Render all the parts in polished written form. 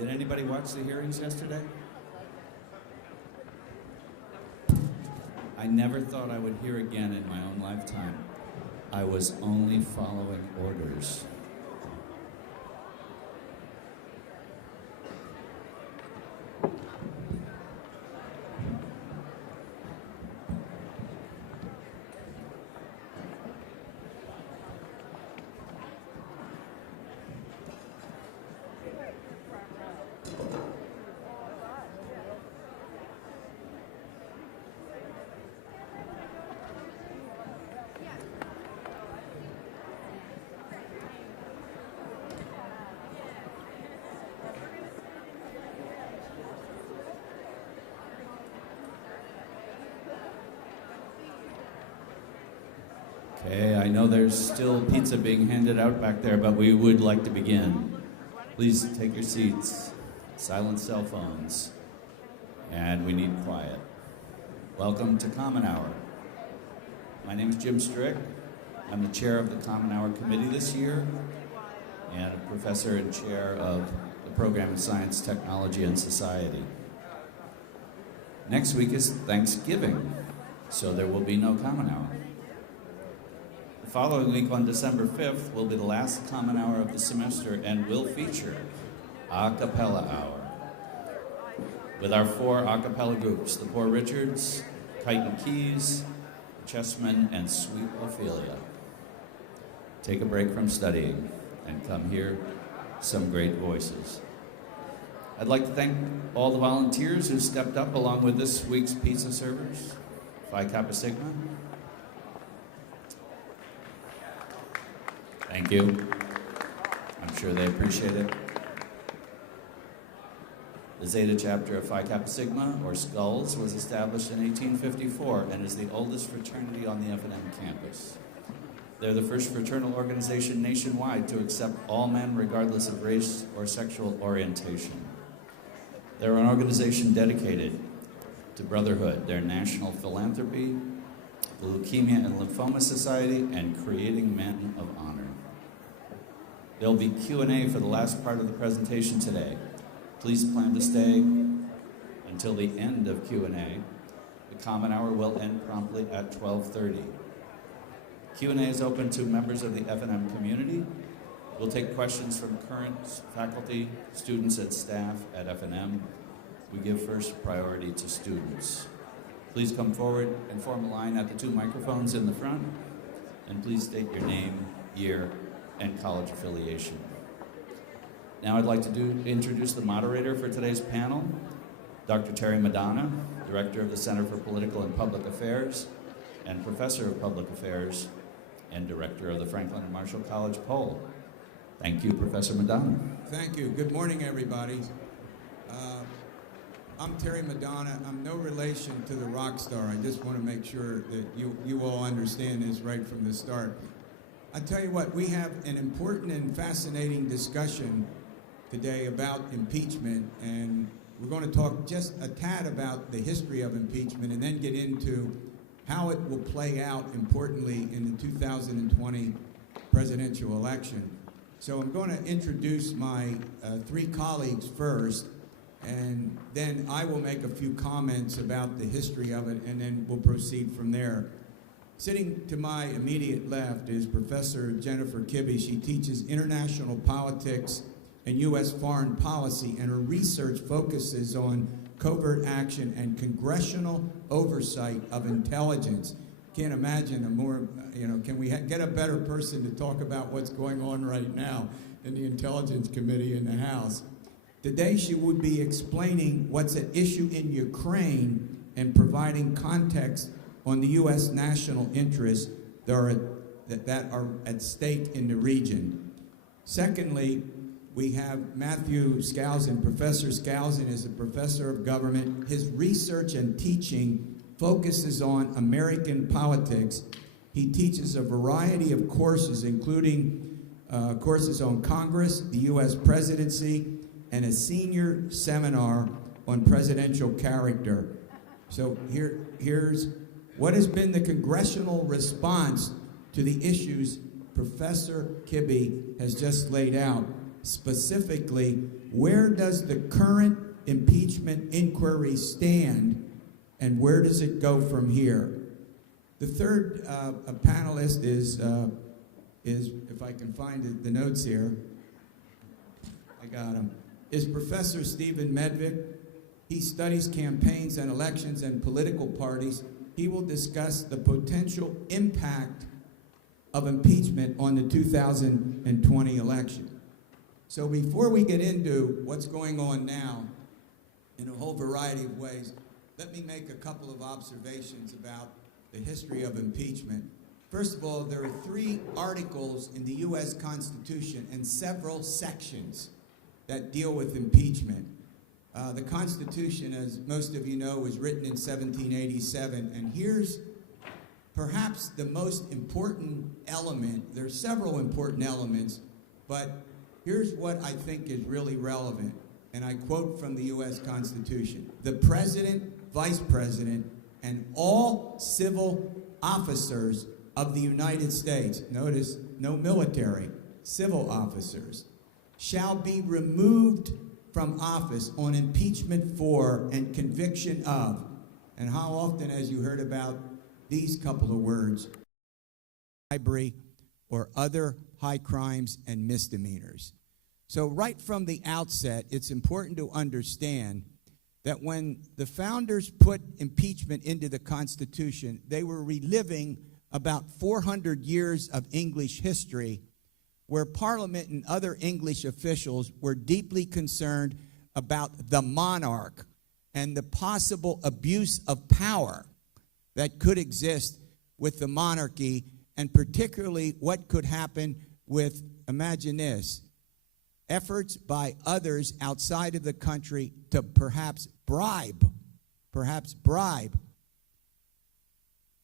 Did anybody watch the hearings yesterday? I never thought I would hear again in my own lifetime. I was only following orders. Okay, I know there's still pizza being handed out back there, but we would like to begin. Please take your seats, silence cell phones, and we need quiet. Welcome to Common Hour. My name is Jim Strick. I'm the chair of the Common Hour Committee this year, and a professor and chair of the program of Science, Technology, and Society. Next week is Thanksgiving, so there will be no Common Hour. The following week on December 5th will be the last Common Hour of the semester and will feature a cappella hour with our 4 a cappella groups, the Poor Richards, Kite and Keys, Chessmen, and Sweet Ophelia. Take a break from studying and come hear some great voices. I'd like to thank all the volunteers who stepped up along with this week's pizza servers, Phi Kappa Sigma. Thank you. I'm sure they appreciate it. The Zeta chapter of Phi Kappa Sigma, or Skulls, was established in 1854 and is the oldest fraternity on the F&M campus. They're the first fraternal organization nationwide to accept all men regardless of race or sexual orientation. They're an organization dedicated to brotherhood, their national philanthropy, the Leukemia and Lymphoma Society, and creating men of honor. There'll be Q&A for the last part of the presentation today. Please plan to stay until the end of Q&A. The Common Hour will end promptly at 12:30. Q&A is open to members of the F&M community. We'll take questions from current faculty, students, and staff at F&M. We give first priority to students. Please come forward and form a line at the 2 microphones in the front, and please state your name, year, and college affiliation. Now I'd like to introduce the moderator for today's panel, Dr. Terry Madonna, Director of the Center for Political and Public Affairs, and Professor of Public Affairs, and Director of the Franklin and Marshall College Poll. Thank you, Professor Madonna. Thank you. Good morning, everybody. I'm Terry Madonna. I'm no relation to the rock star. I just want to make sure that you all understand this right from the start. I tell you what, we have an important and fascinating discussion today about impeachment, and we're going to talk just a tad about the history of impeachment and then get into how it will play out importantly in the 2020 presidential election. So I'm going to introduce my 3 colleagues first, and then I will make a few comments about the history of it, and then we'll proceed from there. Sitting to my immediate left is Professor Jennifer Kibbe. She teaches international politics and U.S. foreign policy, and her research focuses on covert action and congressional oversight of intelligence. Can't imagine a more, can we get a better person to talk about what's going on right now in the Intelligence Committee in the House? Today she would be explaining what's at issue in Ukraine and providing context on the U.S. national interests that are at stake in the region. Secondly, we have Matthew Schousen. Professor Schousen is a professor of government. His research and teaching focuses on American politics. He teaches a variety of courses, including courses on Congress, the U.S. presidency, and a senior seminar on presidential character. So here's what has been the congressional response to the issues Professor Kibbe has just laid out, specifically where does the current impeachment inquiry stand, and where does it go from here? The third panelist is, if I can find the notes here, I got him, is Professor Stephen Medvic. He studies campaigns and elections and political parties. He will discuss the potential impact of impeachment on the 2020 election. So before we get into what's going on now in a whole variety of ways, let me make a couple of observations about the history of impeachment. First of all, there are 3 articles in the U.S. Constitution and several sections that deal with impeachment. The Constitution, as most of you know, was written in 1787, and here's perhaps the most important element. There are several important elements, but here's what I think is really relevant, and I quote from the U.S. Constitution. The President, Vice President, and all civil officers of the United States, notice no military, civil officers, shall be removed from office on impeachment for and conviction of, and how often has you heard about these couple of words, bribery or other high crimes and misdemeanors. So right from the outset, it's important to understand that when the founders put impeachment into the Constitution, they were reliving about 400 years of English history where Parliament and other English officials were deeply concerned about the monarch and the possible abuse of power that could exist with the monarchy, and particularly what could happen with, imagine this, efforts by others outside of the country to perhaps bribe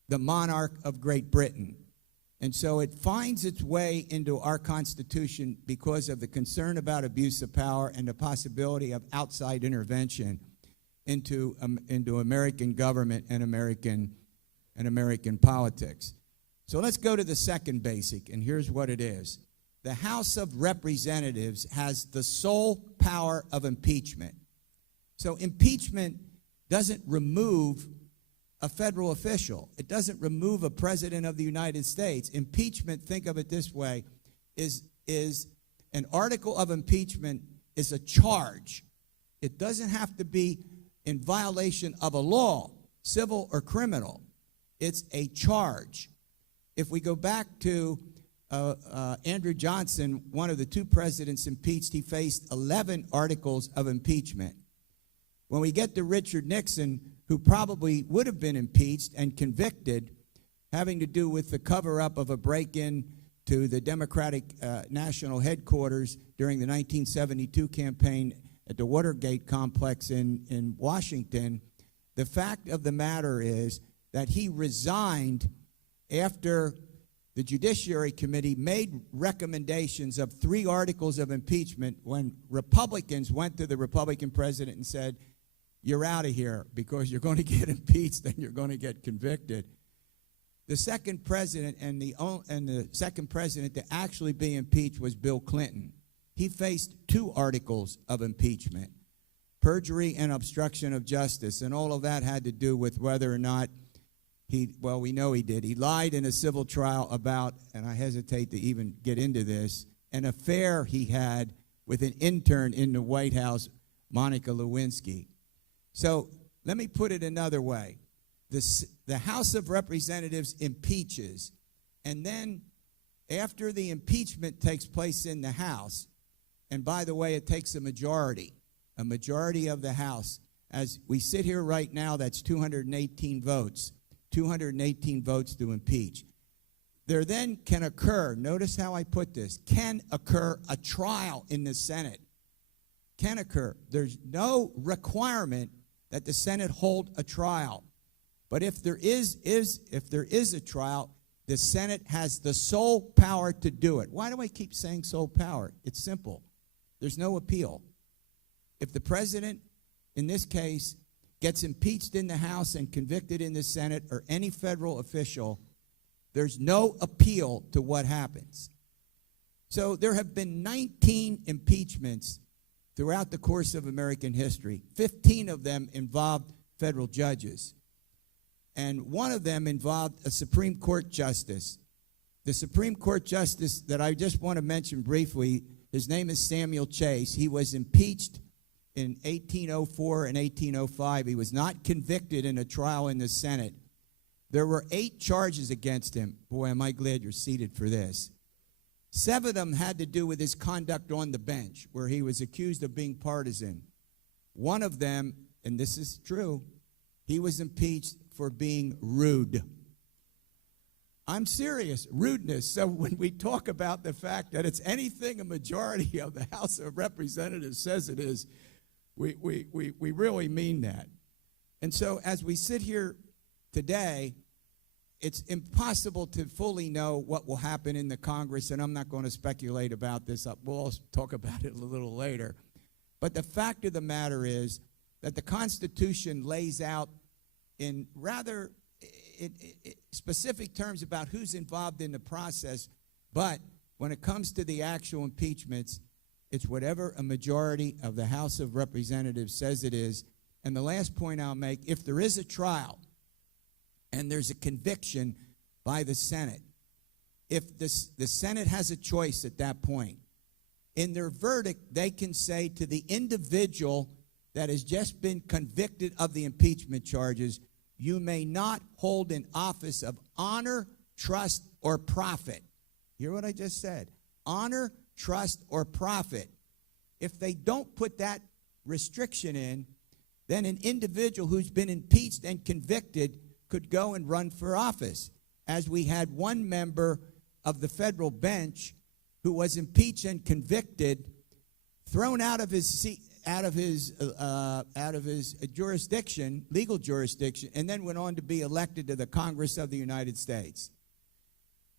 the monarch of Great Britain. And so it finds its way into our Constitution because of the concern about abuse of power and the possibility of outside intervention into American government and American politics. So let's go to the second basic, and here's what it is. The House of Representatives has the sole power of impeachment. So impeachment doesn't remove a federal official. It doesn't remove a president of the United States. Impeachment, think of it this way, is an article of impeachment is a charge. It doesn't have to be in violation of a law, civil or criminal. It's a charge. If we go back to Andrew Johnson, one of the 2 presidents impeached, he faced 11 articles of impeachment. When we get to Richard Nixon, who probably would have been impeached and convicted, having to do with the cover-up of a break-in to the Democratic National Headquarters during the 1972 campaign at the Watergate complex in Washington, the fact of the matter is that he resigned after the Judiciary Committee made recommendations of 3 articles of impeachment when Republicans went to the Republican president and said, you're out of here because you're going to get impeached and you're going to get convicted. The second president and the second president to actually be impeached was Bill Clinton. He faced 2 articles of impeachment, perjury and obstruction of justice, and all of that had to do with whether or not we know he did. He lied in a civil trial about, and I hesitate to even get into this, an affair he had with an intern in the White House, Monica Lewinsky. So let me put it another way. The House of Representatives impeaches, and then after the impeachment takes place in the House, and by the way, it takes a majority of the House. As we sit here right now, that's 218 votes. 218 votes to impeach. There then can occur, notice how I put this, can occur a trial in the Senate. Can occur. There's no requirement that the Senate hold a trial. But if there is a trial, the Senate has the sole power to do it. Why do I keep saying sole power? It's simple. There's no appeal. If the president, in this case, gets impeached in the House and convicted in the Senate, or any federal official, there's no appeal to what happens. So there have been 19 impeachments throughout the course of American history. 15 of them involved federal judges. And one of them involved a Supreme Court justice. The Supreme Court justice that I just want to mention briefly, his name is Samuel Chase. He was impeached in 1804 and 1805. He was not convicted in a trial in the Senate. There were 8 charges against him. Boy, am I glad you're seated for this. 7 of them had to do with his conduct on the bench, where he was accused of being partisan. One of them, and this is true, he was impeached for being rude. I'm serious, rudeness. So when we talk about the fact that it's anything a majority of the House of Representatives says it is, we really mean that. And so as we sit here today, it's impossible to fully know what will happen in the Congress, and I'm not going to speculate about this. We'll talk about it a little later. But the fact of the matter is that the Constitution lays out in rather specific terms about who's involved in the process, but when it comes to the actual impeachments, it's whatever a majority of the House of Representatives says it is. And the last point I'll make, if there is a trial and there's a conviction by the Senate, if the Senate has a choice at that point, in their verdict, they can say to the individual that has just been convicted of the impeachment charges, you may not hold an office of honor, trust, or profit. Hear what I just said? Honor, trust, or profit. If they don't put that restriction in, then an individual who's been impeached and convicted could go and run for office, as we had one member of the federal bench who was impeached and convicted, thrown out of his seat, out of his jurisdiction, legal jurisdiction, and then went on to be elected to the Congress of the United States.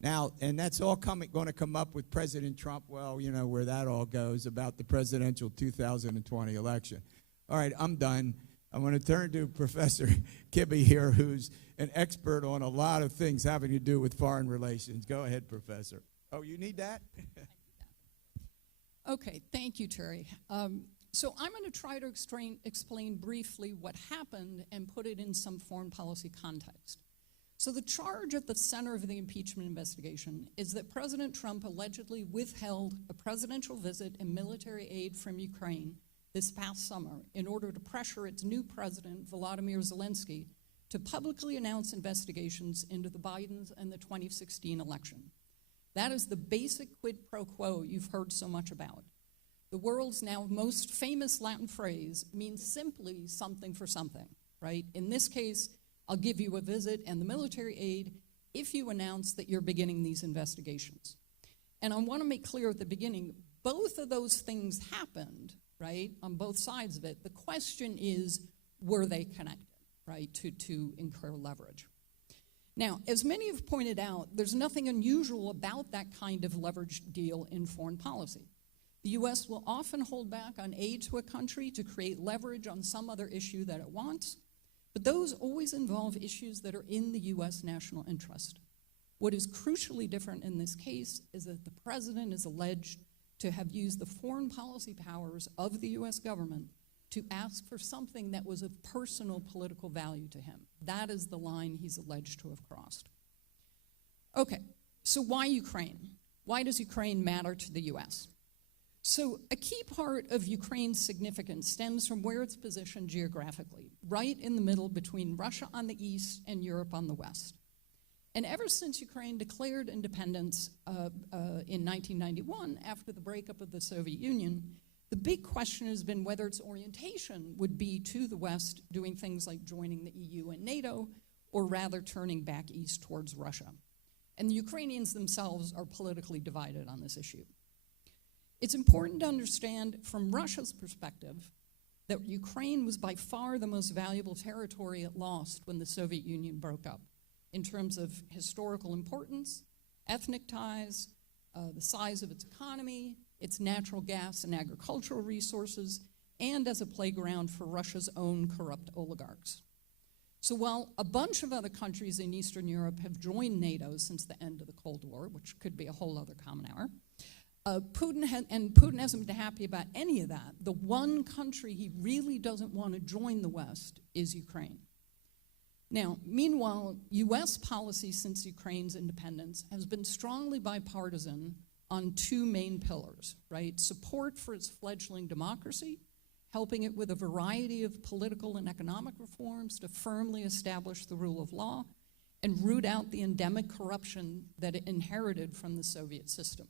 Now, and that's all going to come up with President Trump. Well, you know where that all goes about the presidential 2020 election. All right, I'm done. I'm going to turn to Professor Kibbe here, who's an expert on a lot of things having to do with foreign relations. Go ahead, Professor. Oh, you need that? Okay, thank you, Terry. So I'm going to try to explain briefly what happened and put it in some foreign policy context. So the charge at the center of the impeachment investigation is that President Trump allegedly withheld a presidential visit and military aid from Ukraine this past summer in order to pressure its new president, Volodymyr Zelensky, to publicly announce investigations into the Bidens and the 2016 election. That is the basic quid pro quo you've heard so much about. The world's now most famous Latin phrase means simply something for something, right? In this case, I'll give you a visit and the military aid if you announce that you're beginning these investigations. And I want to make clear at the beginning, both of those things happened, right, on both sides of it. The question is, were they connected, right, to incur leverage? Now, as many have pointed out, there's nothing unusual about that kind of leveraged deal in foreign policy. The U.S. will often hold back on aid to a country to create leverage on some other issue that it wants, but those always involve issues that are in the U.S. national interest. What is crucially different in this case is that the president is alleged to have used the foreign policy powers of the U.S. government to ask for something that was of personal political value to him. That is the line he's alleged to have crossed. Okay, so why Ukraine? Why does Ukraine matter to the U.S.? So a key part of Ukraine's significance stems from where it's positioned geographically, right in the middle between Russia on the east and Europe on the west. And ever since Ukraine declared independence in 1991, after the breakup of the Soviet Union, the big question has been whether its orientation would be to the West, doing things like joining the EU and NATO, or rather turning back east towards Russia. And the Ukrainians themselves are politically divided on this issue. It's important to understand from Russia's perspective that Ukraine was by far the most valuable territory it lost when the Soviet Union broke up, in terms of historical importance, ethnic ties, the size of its economy, its natural gas and agricultural resources, and as a playground for Russia's own corrupt oligarchs. So while a bunch of other countries in Eastern Europe have joined NATO since the end of the Cold War, which could be a whole other common hour, Putin hasn't been happy about any of that. The one country he really doesn't want to join the West is Ukraine. Now, meanwhile, U.S. policy since Ukraine's independence has been strongly bipartisan on two main pillars, right? Support for its fledgling democracy, helping it with a variety of political and economic reforms to firmly establish the rule of law and root out the endemic corruption that it inherited from the Soviet system.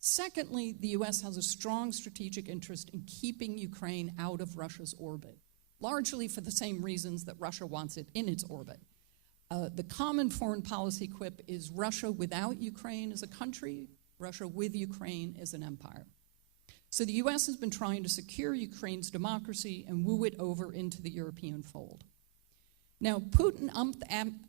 Secondly, the U.S. has a strong strategic interest in keeping Ukraine out of Russia's orbit, largely for the same reasons that Russia wants it in its orbit. The common foreign policy quip is Russia without Ukraine as a country, Russia with Ukraine as an empire. So the U.S. has been trying to secure Ukraine's democracy and woo it over into the European fold. Now, Putin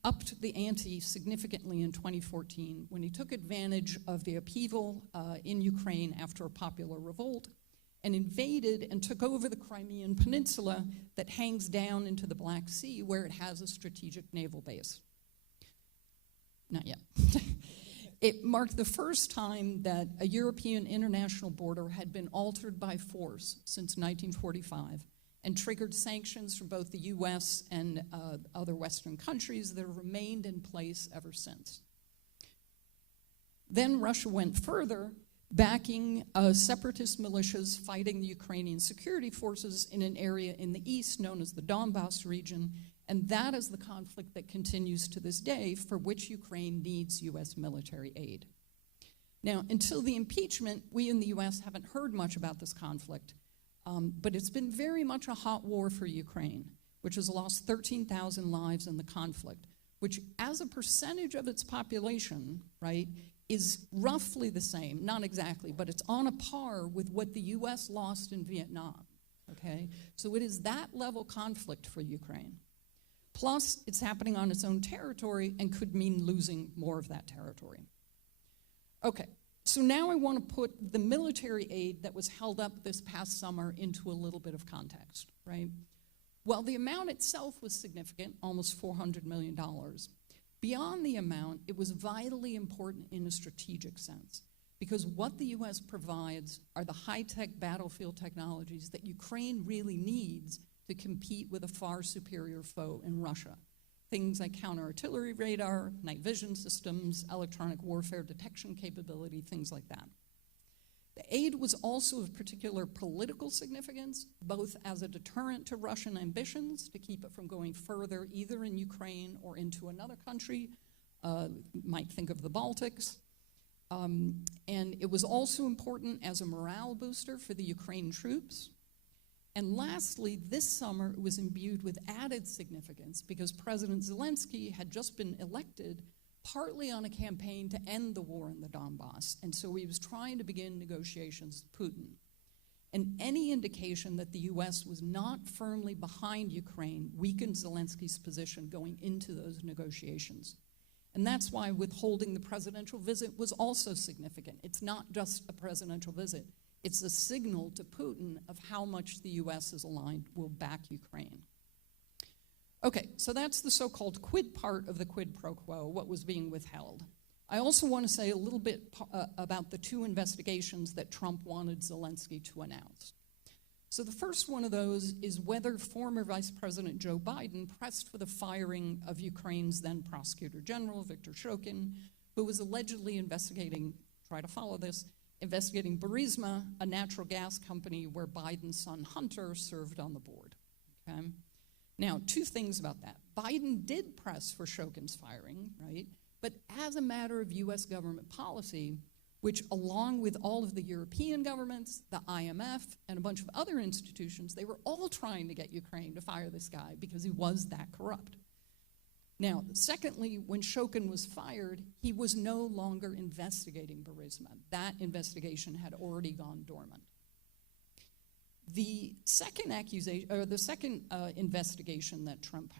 upped the ante significantly in 2014 when he took advantage of the upheaval in Ukraine after a popular revolt and invaded and took over the Crimean Peninsula that hangs down into the Black Sea, where it has a strategic naval base. Not yet. It marked the first time that a European international border had been altered by force since 1945 and triggered sanctions from both the U.S. and other Western countries that have remained in place ever since. Then Russia went further, backing separatist militias fighting the Ukrainian security forces in an area in the east known as the Donbass region, and that is the conflict that continues to this day, for which Ukraine needs U.S. military aid. Now, until the impeachment, we in the U.S. haven't heard much about this conflict, but it's been very much a hot war for Ukraine, which has lost 13,000 lives in the conflict, which as a percentage of its population, right, is roughly the same, not exactly, but it's on a par with what the U.S. lost in Vietnam, okay? So it is that level conflict for Ukraine. Plus, it's happening on its own territory and could mean losing more of that territory. Okay, so now I want to put the military aid that was held up this past summer into a little bit of context, right? While the amount itself was significant, almost $400 million, beyond the amount, it was vitally important in a strategic sense, because what the U.S. provides are the high-tech battlefield technologies that Ukraine really needs to compete with a far superior foe in Russia. Things like counter-artillery radar, night vision systems, electronic warfare detection capability, things like that. The aid was also of particular political significance, both as a deterrent to Russian ambitions to keep it from going further either in Ukraine or into another country, might think of the Baltics, and it was also important as a morale booster for the Ukraine troops. And lastly, this summer it was imbued with added significance because President Zelensky had just been elected partly on a campaign to end the war in the Donbass, and so he was trying to begin negotiations with Putin. And any indication that the U.S. was not firmly behind Ukraine weakened Zelensky's position going into those negotiations. And that's why withholding the presidential visit was also significant. It's not just a presidential visit. It's a signal to Putin of how much the U.S. is aligned, will back Ukraine. Okay, so that's the so-called quid part of the quid pro quo, what was being withheld. I also want to say a little bit about the two investigations that Trump wanted Zelensky to announce. So the first one of those is whether former Vice President Joe Biden pressed for the firing of Ukraine's then Prosecutor General, Viktor Shokin, who was allegedly investigating, try to follow this, investigating Burisma, a natural gas company where Biden's son Hunter served on the board. Okay? Now, two things about that. Biden did press for Shokin's firing, right? But as a matter of U.S. government policy, which along with all of the European governments, the IMF, and a bunch of other institutions, they were all trying to get Ukraine to fire this guy because he was that corrupt. Now, secondly, when Shokin was fired, he was no longer investigating Burisma. That investigation had already gone dormant. The second accusation, or the second investigation that Trump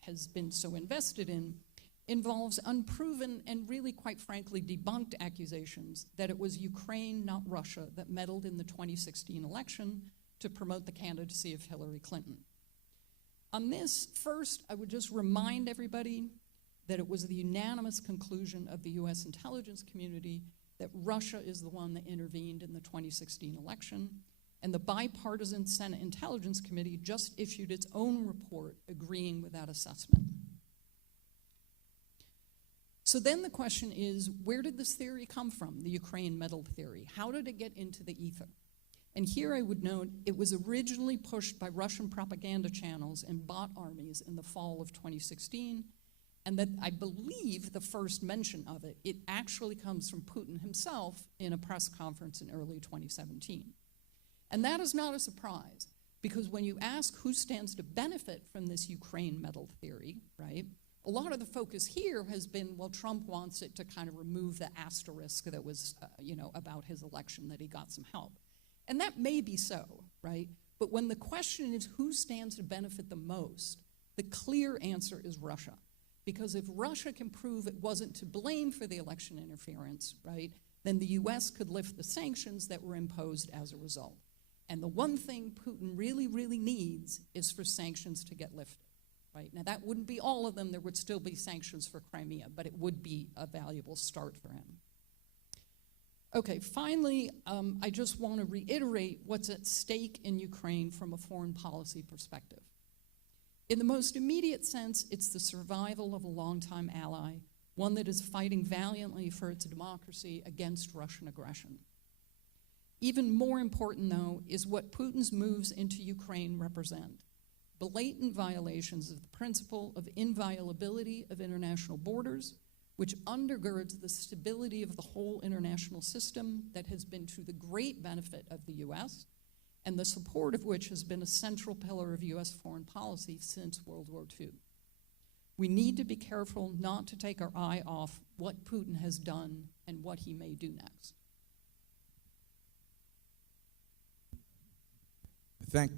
has been so invested in involves unproven and really, quite frankly, debunked accusations that it was Ukraine, not Russia, that meddled in the 2016 election to promote the candidacy of Hillary Clinton. On this, first, I would just remind everybody that it was the unanimous conclusion of the U.S. intelligence community that Russia is the one that intervened in the 2016 election, and the bipartisan Senate Intelligence Committee just issued its own report agreeing with that assessment. So then the question is, where did this theory come from, the Ukraine medal theory? How did it get into the ether? And here I would note it was originally pushed by Russian propaganda channels and bot armies in the fall of 2016, and that I believe the first mention of it, it actually comes from Putin himself in a press conference in early 2017. And that is not a surprise, because when you ask who stands to benefit from this Ukraine medal theory, right, a lot of the focus here has been, well, Trump wants it to kind of remove the asterisk that was, about his election, that he got some help. And that may be so, right? But when the question is who stands to benefit the most, the clear answer is Russia. Because if Russia can prove it wasn't to blame for the election interference, right, then the US could lift the sanctions that were imposed as a result. And the one thing Putin really, really needs is for sanctions to get lifted. Right? Now, that wouldn't be all of them. There would still be sanctions for Crimea, but it would be a valuable start for him. Okay, finally, I just want to reiterate what's at stake in Ukraine from a foreign policy perspective. In the most immediate sense, it's the survival of a longtime ally, one that is fighting valiantly for its democracy against Russian aggression. Even more important, though, is what Putin's moves into Ukraine represent. Blatant violations of the principle of inviolability of international borders, which undergirds the stability of the whole international system that has been to the great benefit of the U.S., and the support of which has been a central pillar of U.S. foreign policy since World War II. We need to be careful not to take our eye off what Putin has done and what he may do next.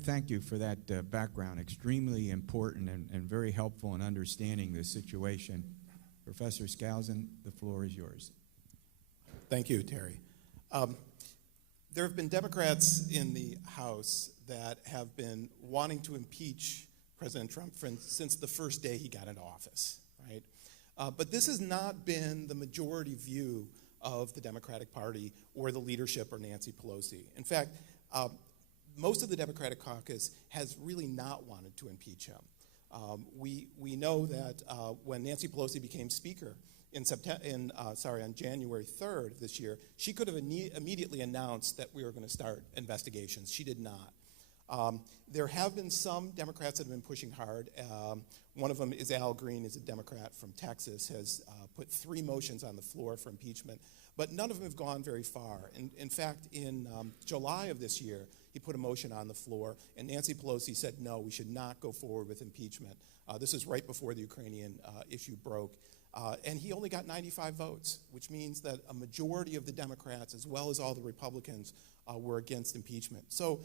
Thank you for that background. Extremely important and very helpful in understanding the situation. Professor Schousen, the floor is yours. Thank you, Terry. There have been Democrats in the House that have been wanting to impeach President Trump since the first day he got into office, right? But this has not been the majority view of the Democratic Party or the leadership or Nancy Pelosi. In fact, most of the Democratic caucus has really not wanted to impeach him. We know that when Nancy Pelosi became Speaker on January 3rd this year, she could have immediately announced that we were going to start investigations. She did not. There have been some Democrats that have been pushing hard. One of them is Al Green, is a Democrat from Texas, has put 3 motions on the floor for impeachment, but none of them have gone very far. In fact, in July of this year, he put a motion on the floor, and Nancy Pelosi said, no, we should not go forward with impeachment. This is right before the Ukrainian issue broke. And he only got 95 votes, which means that a majority of the Democrats, as well as all the Republicans, were against impeachment. So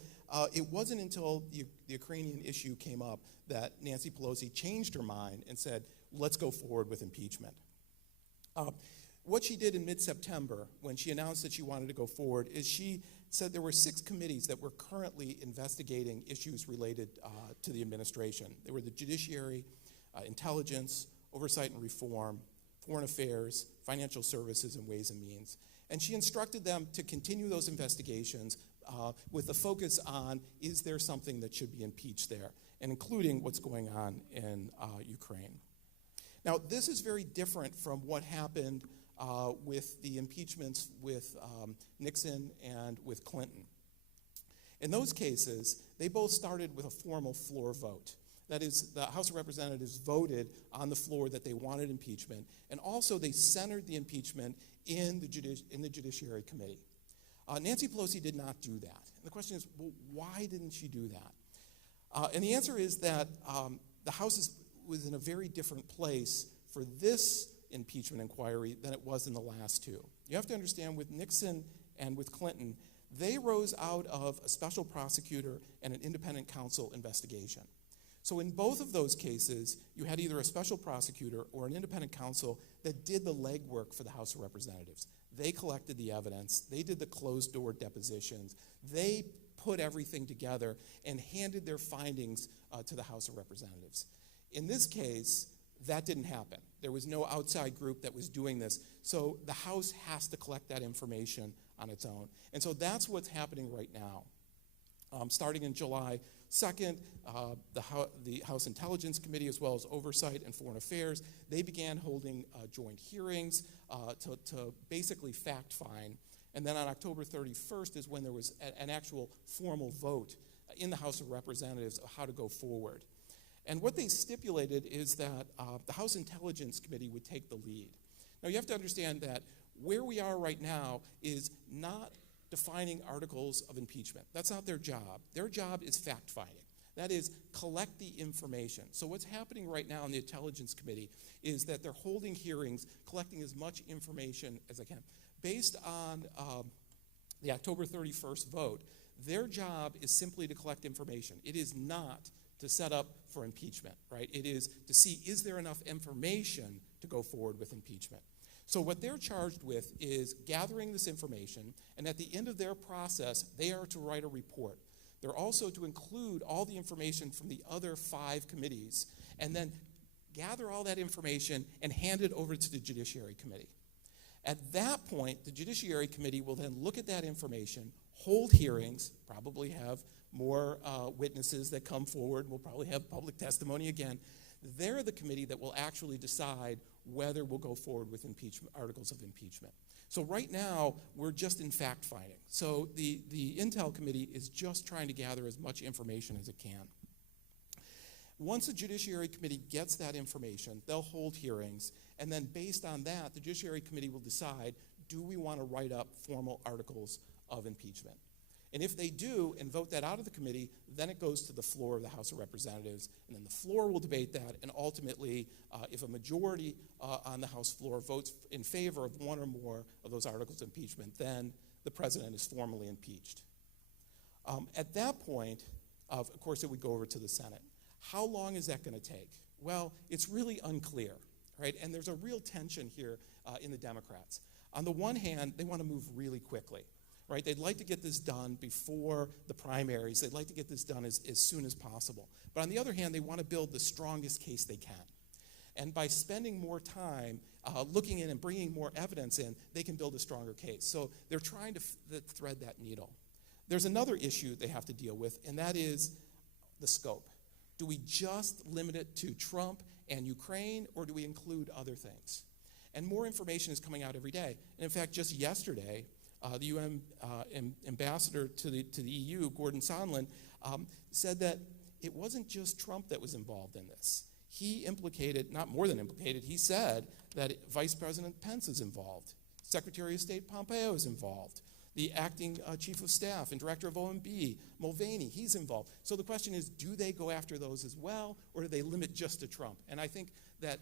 it wasn't until the Ukrainian issue came up that Nancy Pelosi changed her mind and said, let's go forward with impeachment. What she did in mid-September, when she announced that she wanted to go forward, is she said there were 6 committees that were currently investigating issues related to the administration. They were the Judiciary, Intelligence, Oversight and Reform, Foreign Affairs, Financial Services, and Ways and Means. And she instructed them to continue those investigations with the focus on, is there something that should be impeached there, and including what's going on in Ukraine. Now, this is very different from what happened with the impeachments with Nixon and with Clinton. In those cases, they both started with a formal floor vote. That is, the House of Representatives voted on the floor that they wanted impeachment, and also they centered the impeachment in the Judiciary Committee. Nancy Pelosi did not do that. And the question is, well, why didn't she do that? And the answer is that the House was in a very different place for this impeachment inquiry than it was in the last 2. You have to understand, with Nixon and with Clinton, they rose out of a special prosecutor and an independent counsel investigation. So in both of those cases, you had either a special prosecutor or an independent counsel that did the legwork for the House of Representatives. They collected the evidence, they did the closed-door depositions, they put everything together and handed their findings to the House of Representatives. In this case, That didn't happen. There was no outside group that was doing this. So the House has to collect that information on its own. And so that's what's happening right now. Starting in July 2nd, the House Intelligence Committee, as well as Oversight and Foreign Affairs, they began holding joint hearings to basically fact-find. And then on October 31st is when there was an actual formal vote in the House of Representatives of how to go forward. And what they stipulated is that the House Intelligence Committee would take the lead. Now, you have to understand that where we are right now is not defining articles of impeachment. That's not their job. Their job is fact-finding. That is, collect the information. So what's happening right now in the Intelligence Committee is that they're holding hearings, collecting as much information as they can. Based on the October 31st vote, their job is simply to collect information. It is not to set up for impeachment, right? It is to see, is there enough information to go forward with impeachment? So what they're charged with is gathering this information, and at the end of their process, they are to write a report. They're also to include all the information from the other 5 committees, and then gather all that information and hand it over to the Judiciary Committee. At that point, the Judiciary Committee will then look at that information, hold hearings, probably have more witnesses that come forward, we'll probably have public testimony again. They're the committee that will actually decide whether we'll go forward with articles of impeachment. So right now, we're just in fact-finding. So the Intel Committee is just trying to gather as much information as it can. Once the Judiciary Committee gets that information, they'll hold hearings, and then based on that, the Judiciary Committee will decide, do we want to write up formal articles of impeachment? And if they do and vote that out of the committee, then it goes to the floor of the House of Representatives, and then the floor will debate that, and ultimately, if a majority on the House floor votes in favor of one or more of those articles of impeachment, then the president is formally impeached. At that point, of course, it would go over to the Senate. How long is that going to take? Well, it's really unclear, right? And there's a real tension here in the Democrats. On the one hand, they want to move really quickly. Right? They'd like to get this done before the primaries. They'd like to get this done as soon as possible. But on the other hand, they want to build the strongest case they can. And by spending more time looking in and bringing more evidence in, they can build a stronger case. So they're trying to thread that needle. There's another issue they have to deal with, and that is the scope. Do we just limit it to Trump and Ukraine, or do we include other things? And more information is coming out every day. And in fact, just yesterday, the UN ambassador to the EU, Gordon Sondland, said that it wasn't just Trump that was involved in this. He implicated, not more than implicated, he said that Vice President Pence is involved. Secretary of State Pompeo is involved. The acting chief of staff and director of OMB, Mulvaney, he's involved. So the question is, do they go after those as well, or do they limit just to Trump? And I think that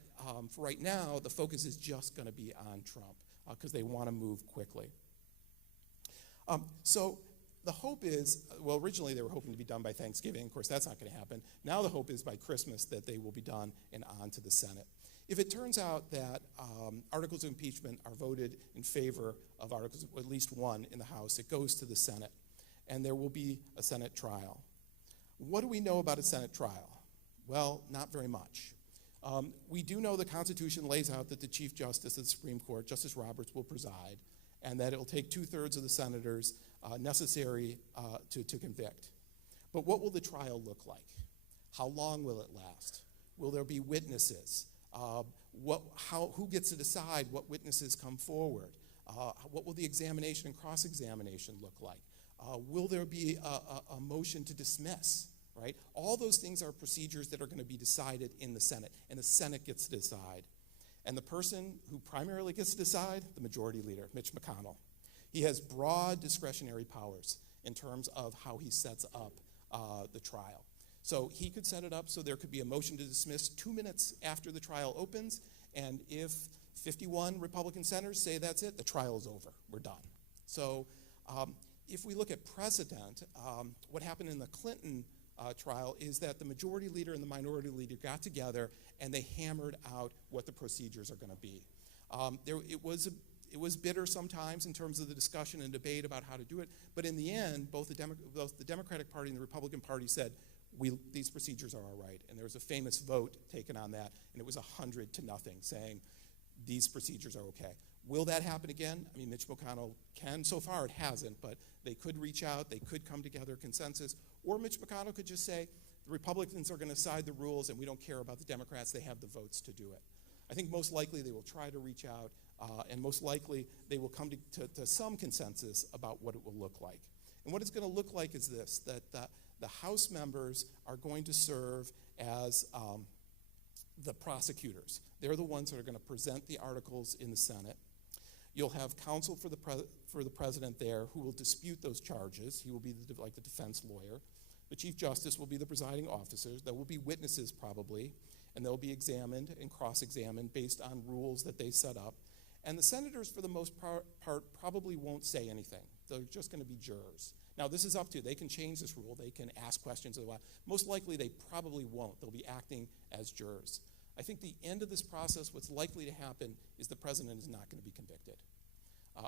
for right now, the focus is just going to be on Trump because they want to move quickly. So the hope is, well, originally they were hoping to be done by Thanksgiving. Of course, that's not going to happen. Now the hope is by Christmas that they will be done and on to the Senate. If it turns out that articles of impeachment are voted in favor of articles, at least one in the House, it goes to the Senate, and there will be a Senate trial. What do we know about a Senate trial? Well, not very much. We do know the Constitution lays out that the Chief Justice of the Supreme Court, Justice Roberts, will preside, and that it will take 2/3 of the senators necessary to convict. But what will the trial look like? How long will it last? Will there be witnesses? Who gets to decide what witnesses come forward? What will the examination and cross-examination look like? Will there be a motion to dismiss? Right? All those things are procedures that are going to be decided in the Senate, and the Senate gets to decide. And the person who primarily gets to decide, the majority leader, Mitch McConnell. He has broad discretionary powers in terms of how he sets up the trial. So he could set it up so there could be a motion to dismiss 2 minutes after the trial opens, and if 51 Republican senators say that's it, the trial is over, we're done. So if we look at precedent, what happened in the Clinton trial is that the majority leader and the minority leader got together and they hammered out what the procedures are going to be. It was bitter sometimes in terms of the discussion and debate about how to do it, but in the end, both the Democratic Party and the Republican Party said, these procedures are all right. And there was a famous vote taken on that, and it was 100 to nothing, saying these procedures are okay. Will that happen again? I mean, Mitch McConnell can. So far, it hasn't, but they could reach out. They could come together consensus. Or Mitch McConnell could just say, the Republicans are going to decide the rules, and we don't care about the Democrats. They have the votes to do it. I think most likely they will try to reach out, and most likely they will come to some consensus about what it will look like. And what it's going to look like is this, that the House members are going to serve as the prosecutors. They're the ones that are going to present the articles in the Senate. You'll have counsel for the president there who will dispute those charges. He will be like the defense lawyer. The Chief Justice will be the presiding officer. There will be witnesses probably, and they'll be examined and cross-examined based on rules that they set up. And the senators, for the most part, probably won't say anything. They're just going to be jurors. Now, this is up to you. They can change this rule. They can ask questions. Most likely, they probably won't. They'll be acting as jurors. I think the end of this process, what's likely to happen is the president is not going to be convicted.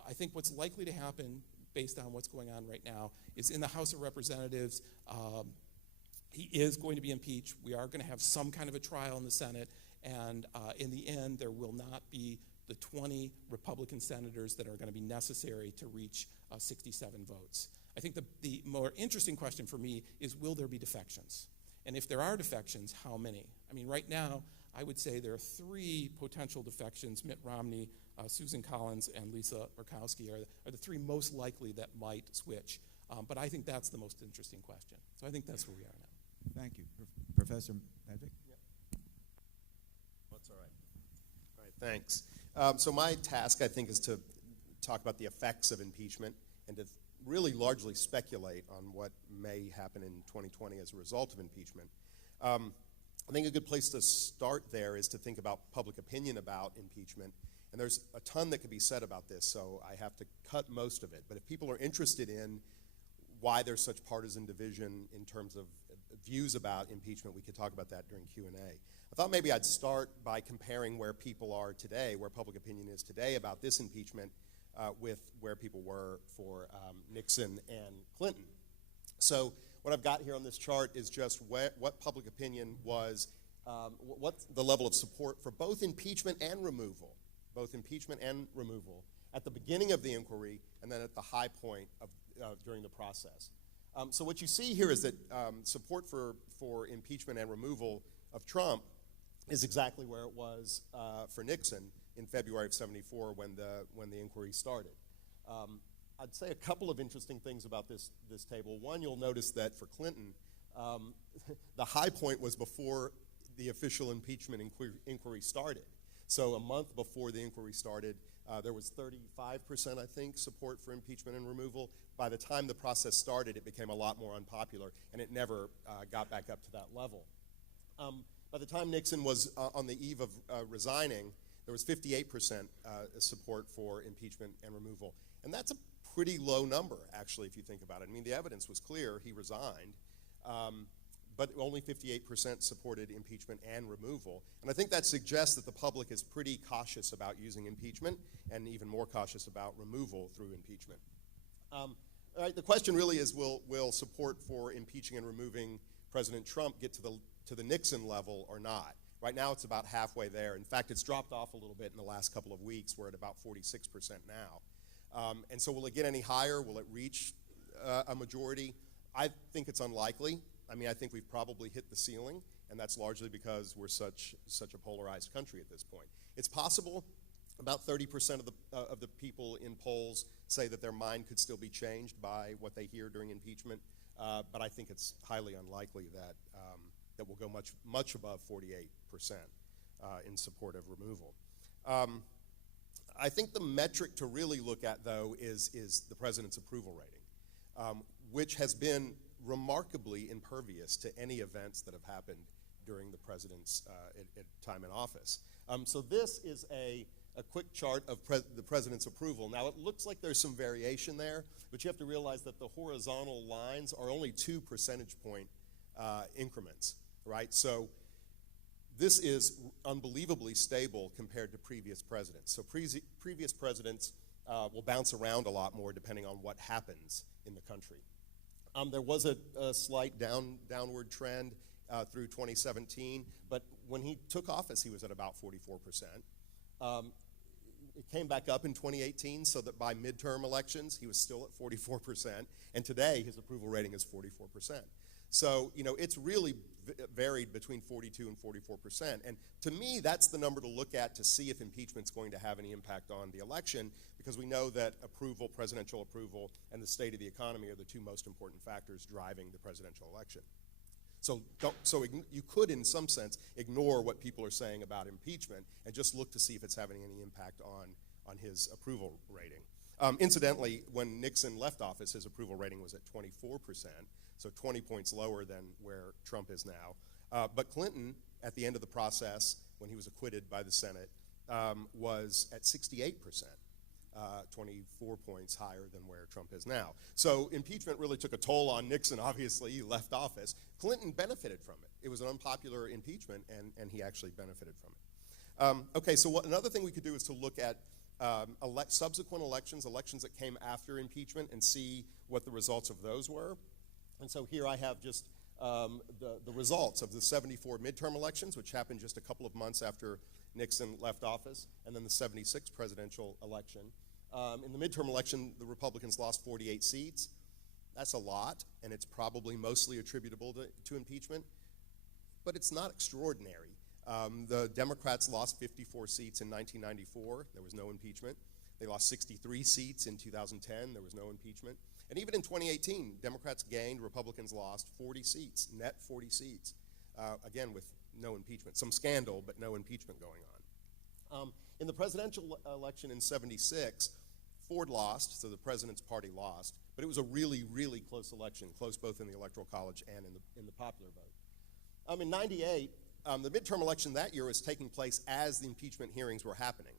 I think what's likely to happen, based on what's going on right now, is in the House of Representatives, he is going to be impeached. We are going to have some kind of a trial in the Senate, and in the end, there will not be the 20 Republican senators that are going to be necessary to reach 67 votes. I think the more interesting question for me is, will there be defections? And if there are defections, how many? I mean, right now, I would say there are 3 potential defections. Mitt Romney, Susan Collins, and Lisa Murkowski are the 3 most likely that might switch. But I think that's the most interesting question. So I think that's where we are now. Thank you. Professor Medvick? That's all right. All right, thanks. So my task, I think, is to talk about the effects of impeachment and to really largely speculate on what may happen in 2020 as a result of impeachment. I think a good place to start there is to think about public opinion about impeachment. And there's a ton that could be said about this, so I have to cut most of it. But if people are interested in why there's such partisan division in terms of views about impeachment, we could talk about that during Q&A. I thought maybe I'd start by comparing where people are today, where public opinion is today about this impeachment with where people were for Nixon and Clinton. So what I've got here on this chart is just what public opinion was, what the level of support for both impeachment and removal at the beginning of the inquiry and then at the high point of during the process. So what you see here is that support for impeachment and removal of Trump is exactly where it was for Nixon in February of '74 when the inquiry started. I'd say a couple of interesting things about this table. One, you'll notice that for Clinton, the high point was before the official impeachment inquiry started. So a month before the inquiry started, there was 35%, I think, support for impeachment and removal. By the time the process started, it became a lot more unpopular, and it never got back up to that level. By the time Nixon was on the eve of resigning, there was 58% support for impeachment and removal. And that's a pretty low number, actually, if you think about it. I mean, the evidence was clear. He resigned. But only 58% supported impeachment and removal. And I think that suggests that the public is pretty cautious about using impeachment and even more cautious about removal through impeachment. All right, the question really is, will support for impeaching and removing President Trump get to the Nixon level or not? Right now, it's about halfway there. In fact, it's dropped off a little bit in the last couple of weeks. We're at about 46% now. And so will it get any higher? Will it reach a majority? I think it's unlikely. I mean, I think we've probably hit the ceiling, and that's largely because we're such a polarized country at this point. It's possible. About 30% of the people in polls say that their mind could still be changed by what they hear during impeachment, but I think it's highly unlikely that that will go much above 48% in support of removal. I think the metric to really look at, though, is the president's approval rating, which has been remarkably impervious to any events that have happened during the president's time in office. So this is a quick chart of the president's approval. Now, it looks like there's some variation there, but you have to realize that the horizontal lines are only 2 percentage point increments, right? So this is unbelievably stable compared to previous presidents. So previous presidents will bounce around a lot more depending on what happens in the country. There was a slight downward trend through 2017, but when he took office, he was at about 44%. It came back up in 2018, so that by midterm elections, he was still at 44%, and today his approval rating is 44%. So, it's really varied between 42 and 44%, and to me, that's the number to look at to see if impeachment's going to have any impact on the election, because we know that approval, presidential approval, and the state of the economy are the two most important factors driving the presidential election. So you could, in some sense, ignore what people are saying about impeachment and just look to see if it's having any impact on his approval rating. Incidentally, when Nixon left office, his approval rating was at 24%, so 20 points lower than where Trump is now. But Clinton, at the end of the process, when he was acquitted by the Senate, was at 68%. 24 points higher than where Trump is now. So impeachment really took a toll on Nixon. Obviously, he left office. Clinton benefited from it. It was an unpopular impeachment, and he actually benefited from it. Okay, so another thing we could do is to look at subsequent elections that came after impeachment, and see what the results of those were. And so here I have just the results of the 74 midterm elections, which happened just a couple of months after Nixon left office, and then the 76 presidential election. In the midterm election, the Republicans lost 48 seats. That's a lot, and it's probably mostly attributable to impeachment, but it's not extraordinary. The Democrats lost 54 seats in 1994. There was no impeachment. They lost 63 seats in 2010. There was no impeachment. And even in 2018, Democrats gained, Republicans lost 40 seats, net 40 seats, again with no impeachment. Some scandal, but no impeachment going on. In the presidential election in 76, Ford lost, so the president's party lost, but it was a really, really close election, close both in the Electoral College and in the popular vote. In 98, the midterm election that year was taking place as the impeachment hearings were happening.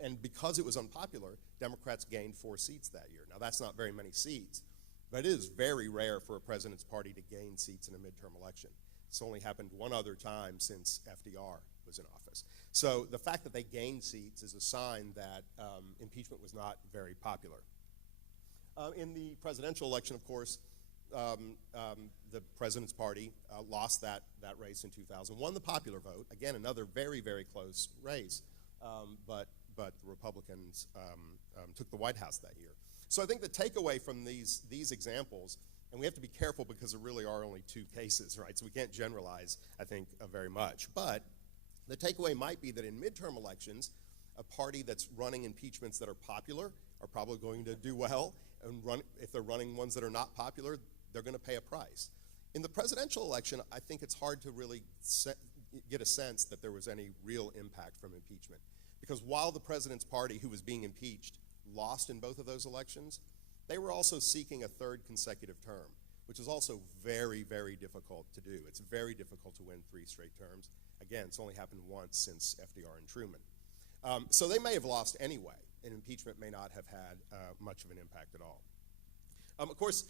And because it was unpopular, Democrats gained 4 seats that year. Now, that's not very many seats, but it is very rare for a president's party to gain seats in a midterm election. It's only happened one other time since FDR was in office. So the fact that they gained seats is a sign that impeachment was not very popular. In the presidential election, of course, the president's party lost that race in 2000, won the popular vote. Again, another very, very close race, but the Republicans took the White House that year. So I think the takeaway from these examples, and we have to be careful because there really are only 2 cases, right? So we can't generalize, I think, very much. But the takeaway might be that in midterm elections, a party that's running impeachments that are popular are probably going to do well, and if they're running ones that are not popular, they're going to pay a price. In the presidential election, I think it's hard to really get a sense that there was any real impact from impeachment. Because while the president's party, who was being impeached, lost in both of those elections, they were also seeking a 3rd consecutive term, which is also very, very difficult to do. It's very difficult to win 3 straight terms. Again, it's only happened once since FDR and Truman. So they may have lost anyway, and impeachment may not have had much of an impact at all. Of course,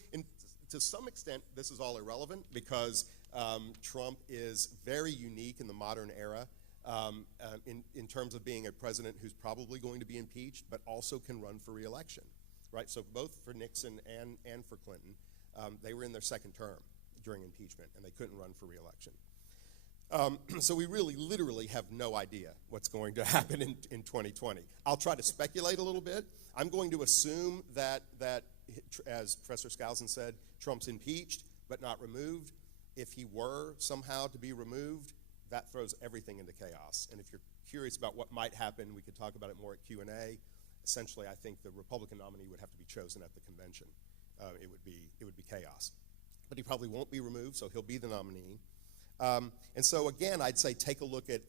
to some extent, this is all irrelevant because Trump is very unique in the modern era in terms of being a president who's probably going to be impeached, but also can run for re-election, right? So both for Nixon and for Clinton, they were in their 2nd term during impeachment, and they couldn't run for re-election. So we really, literally have no idea what's going to happen in 2020. I'll try to speculate a little bit. I'm going to assume that as Professor Schousen said, Trump's impeached but not removed. If he were somehow to be removed, that throws everything into chaos. And if you're curious about what might happen, we could talk about it more at Q&A. Essentially, I think the Republican nominee would have to be chosen at the convention. It would be chaos. But he probably won't be removed, so he'll be the nominee. And so again, I'd say take a look at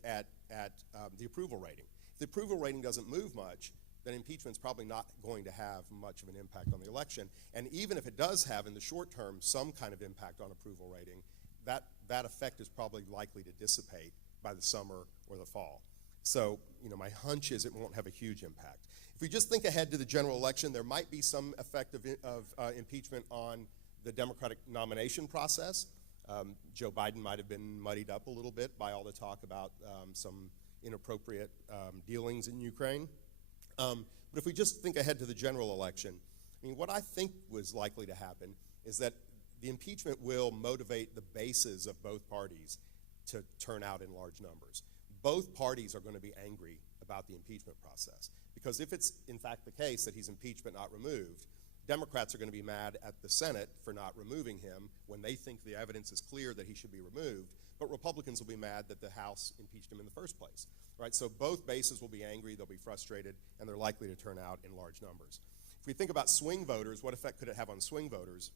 the approval rating. If the approval rating doesn't move much, then impeachment's probably not going to have much of an impact on the election. And even if it does have, in the short term, some kind of impact on approval rating, that effect is probably likely to dissipate by the summer or the fall. So, my hunch is it won't have a huge impact. If we just think ahead to the general election, there might be some effect of impeachment on the Democratic nomination process. Joe Biden might have been muddied up a little bit by all the talk about some inappropriate dealings in Ukraine. But if we just think ahead to the general election, I mean, what I think was likely to happen is that the impeachment will motivate the bases of both parties to turn out in large numbers. Both parties are going to be angry about the impeachment process, because if it's in fact the case that he's impeached but not removed, Democrats are going to be mad at the Senate for not removing him when they think the evidence is clear that he should be removed, but Republicans will be mad that the House impeached him in the first place, right? So both bases will be angry, they'll be frustrated, and they're likely to turn out in large numbers. If we think about swing voters, what effect could it have on swing voters?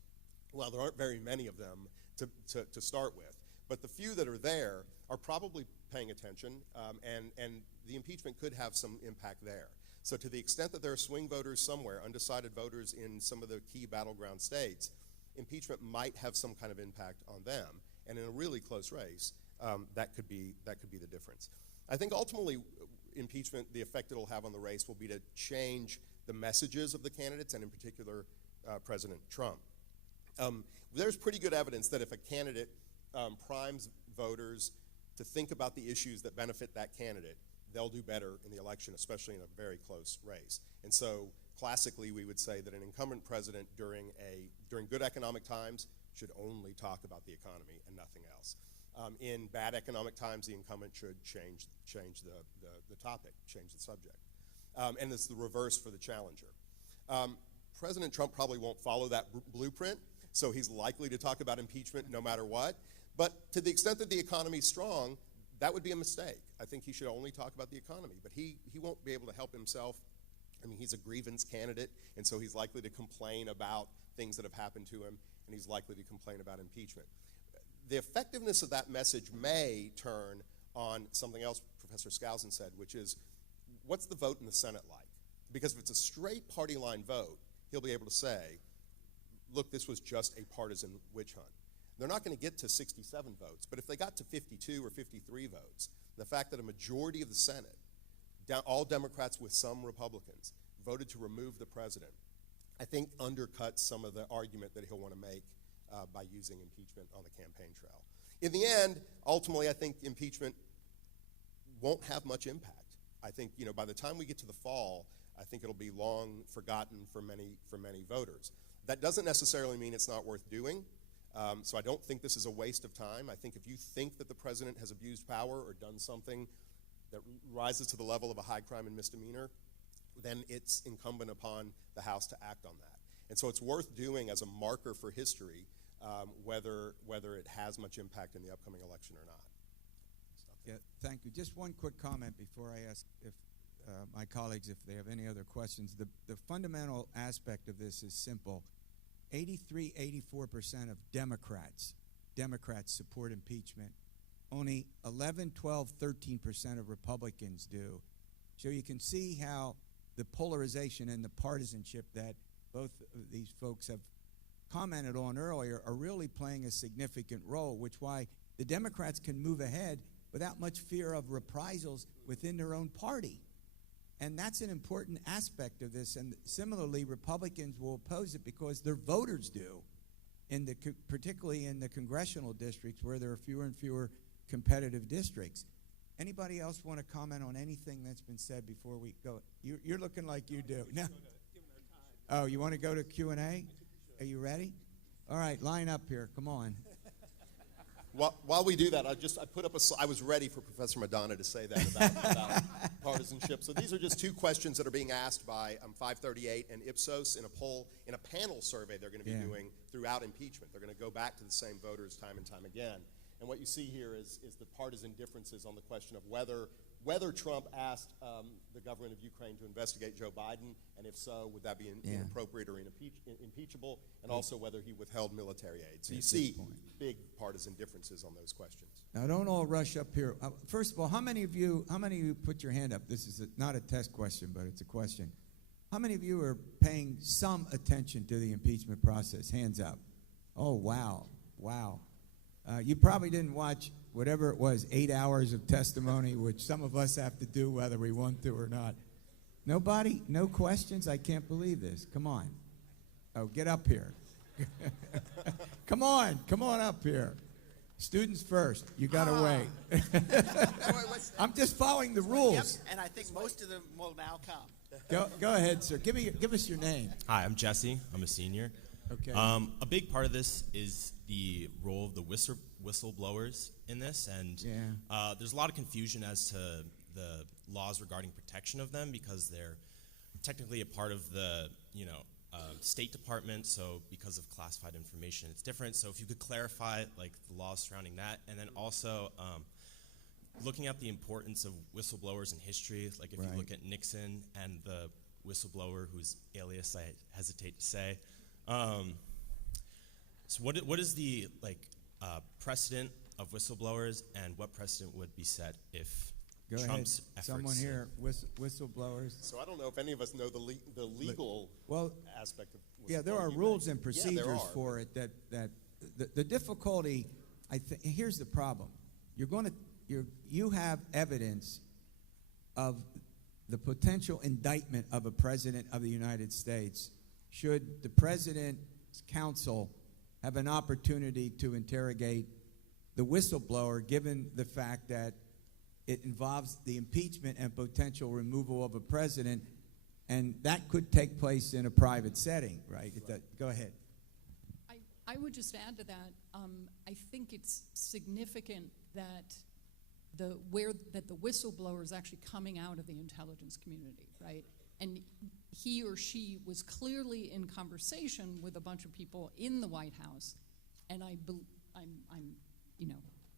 Well, there aren't very many of them to start with, but the few that are there are probably paying attention, and the impeachment could have some impact there. So to the extent that there are swing voters somewhere, undecided voters in some of the key battleground states, impeachment might have some kind of impact on them. And in a really close race, that could be the difference. I think ultimately impeachment, the effect it'll have on the race will be to change the messages of the candidates, and in particular President Trump. There's pretty good evidence that if a candidate primes voters to think about the issues that benefit that candidate, they'll do better in the election, especially in a very close race. And so classically, we would say that an incumbent president during good economic times should only talk about the economy and nothing else. In bad economic times, the incumbent should change the topic, change the subject. And it's the reverse for the challenger. President Trump probably won't follow that blueprint, so he's likely to talk about impeachment no matter what. But to the extent that the economy is strong, that would be a mistake. I think he should only talk about the economy, but he won't be able to help himself. I mean, he's a grievance candidate, and so he's likely to complain about things that have happened to him, and he's likely to complain about impeachment. The effectiveness of that message may turn on something else Professor Schousen said, which is, what's the vote in the Senate like? Because if it's a straight party line vote, he'll be able to say, look, this was just a partisan witch hunt. They're not going to get to 67 votes, but if they got to 52 or 53 votes, the fact that a majority of the Senate, all Democrats with some Republicans, voted to remove the president, I think undercuts some of the argument that he'll want to make by using impeachment on the campaign trail. In the end, ultimately, I think impeachment won't have much impact. I think, by the time we get to the fall, I think it'll be long forgotten for many voters. That doesn't necessarily mean it's not worth doing. So I don't think this is a waste of time. I think if you think that the president has abused power or done something that rises to the level of a high crime and misdemeanor, then it's incumbent upon the House to act on that. And so it's worth doing as a marker for history, whether it has much impact in the upcoming election or not. Yeah, thank you. Just one quick comment before I ask if my colleagues if they have any other questions. The fundamental aspect of this is simple. 84% of Democrats support impeachment. Only 11, 12, 13% of Republicans do. So you can see how the polarization and the partisanship that both of these folks have commented on earlier are really playing a significant role, which why the Democrats can move ahead without much fear of reprisals within their own party. And that's an important aspect of this. And similarly, Republicans will oppose it because their voters do, particularly in the congressional districts where there are fewer and fewer competitive districts. Anybody else want to comment on anything that's been said before we go? You're looking like you do. No. Oh, you want to go to Q&A? Are you ready? All right, line up here. Come on. While we do that, I was ready for Professor Madonna to say that about partisanship. So these are just two questions that are being asked by 538 and Ipsos in a poll, in a panel survey they're going to be doing throughout impeachment. They're going to go back to the same voters time and time again. And what you see here is the partisan differences on the question of whether Trump asked the government of Ukraine to investigate Joe Biden, and if so, would that be inappropriate or impeachable, and also whether he withheld military aid. So you see big partisan differences on those questions. Now, don't all rush up here. First of all, how many of you put your hand up? This is not a test question, but it's a question. How many of you are paying some attention to the impeachment process? Hands up. Oh, wow. Wow. You probably didn't watch whatever it was, 8 hours of testimony, which some of us have to do whether we want to or not. Nobody? No questions? I can't believe this. Come on. Oh, get up here. Come on up here. Students first. You got to wait. I'm just following the Yep, rules. and I think most of them will now come. Go ahead, sir. Give us your name. Hi, I'm Jesse. I'm a senior. Okay. A big part of this is the role of the whistleblowers in this, and there's a lot of confusion as to the laws regarding protection of them because they're technically a part of the State Department. So because of classified information, it's different. So if you could clarify like the laws surrounding that, and then also looking at the importance of whistleblowers in history, like if you look at Nixon and the whistleblower whose alias I hesitate to say. So what is the precedent of whistleblowers, and what precedent would be set if Trump's efforts? Someone here, whistleblowers. So I don't know if any of us know the legal aspect of whistleblowing. There are rules and procedures there are, for it. That the difficulty, here's the problem. You have evidence of the potential indictment of a president of the United States should the president's counsel have an opportunity to interrogate the whistleblower, given the fact that it involves the impeachment and potential removal of a president, and that could take place in a private setting, right? Go ahead. I would just add to that, I think it's significant that the whistleblower is actually coming out of the intelligence community, right? And he or she was clearly in conversation with a bunch of people in the White House, and I'm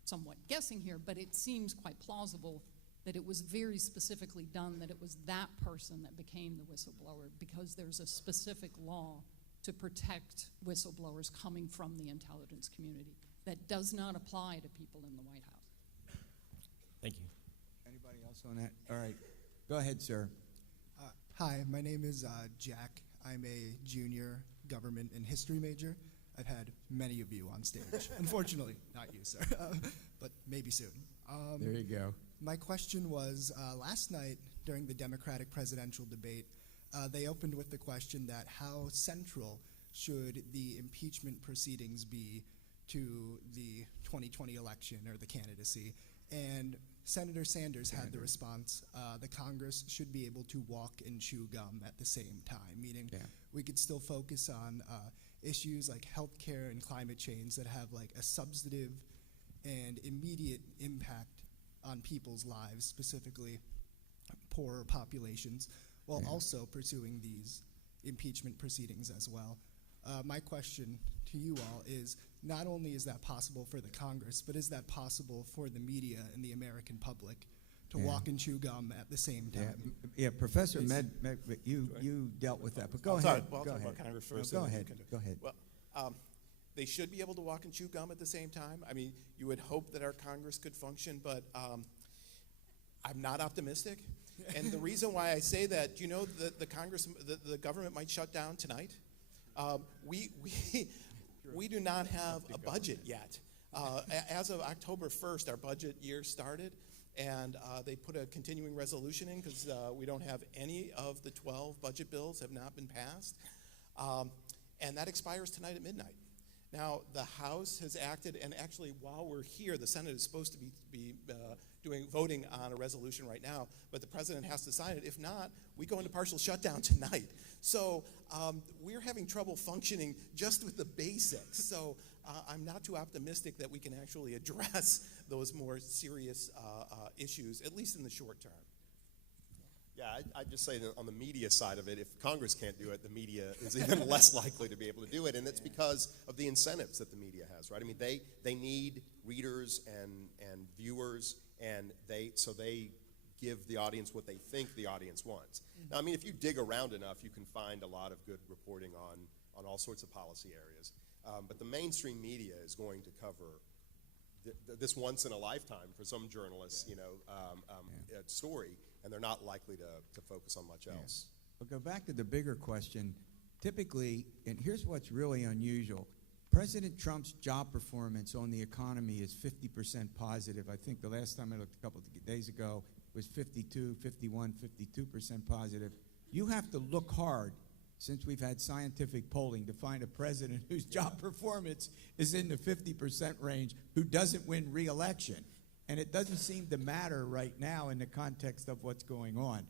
somewhat guessing here, but it seems quite plausible that it was very specifically done, that it was that person that became the whistleblower, because there's a specific law to protect whistleblowers coming from the intelligence community that does not apply to people in the White House. Thank you. Anybody else on that? All right. Go ahead, sir. Hi, my name is Jack. I'm a junior government and history major. I've had many of you on stage. Unfortunately, not you, sir, but maybe soon. There you go. My question was, last night during the Democratic presidential debate, they opened with the question that how central should the impeachment proceedings be to the 2020 election or the candidacy? And Senator Sanders had the response, the Congress should be able to walk and chew gum at the same time, meaning we could still focus on issues like healthcare and climate change that have like a substantive and immediate impact on people's lives, specifically poorer populations, while also pursuing these impeachment proceedings as well. My question to you all is, not only is that possible for the Congress, but is that possible for the media and the American public to walk and chew gum at the same time? Yeah, Professor you dealt with that, but go ahead. Well, I'll talk about Congress first. No, go ahead. Go ahead. Well, they should be able to walk and chew gum at the same time. I mean, you would hope that our Congress could function, but I'm not optimistic. And the reason why I say that, you know, the government might shut down tonight. We do not have a budget yet. As of October 1st, our budget year started, and they put a continuing resolution in because we don't have any of the 12 budget bills have not been passed. And that expires tonight at midnight. Now, the House has acted, and actually while we're here, the Senate is supposed to be voting on a resolution right now, but the President has to sign it. If not, we go into partial shutdown tonight. So we're having trouble functioning just with the basics. So I'm not too optimistic that we can actually address those more serious issues, at least in the short term. Yeah, I'd just say that on the media side of it, if Congress can't do it, the media is even less likely to be able to do it, and it's because of the incentives that the media has, right? I mean, they need readers and viewers, and they give the audience what they think the audience wants. Now, I mean, if you dig around enough, you can find a lot of good reporting on all sorts of policy areas, but the mainstream media is going to cover this once in a lifetime for some journalists, story, and they're not likely to focus on much else. We'll go back to the bigger question. Typically, and here's what's really unusual, President Trump's job performance on the economy is 50% positive. I think the last time I looked a couple of days ago was 52, 51, 52% positive. You have to look hard since we've had scientific polling to find a president whose job performance is in the 50% range who doesn't win re-election. And it doesn't seem to matter right now in the context of what's going on.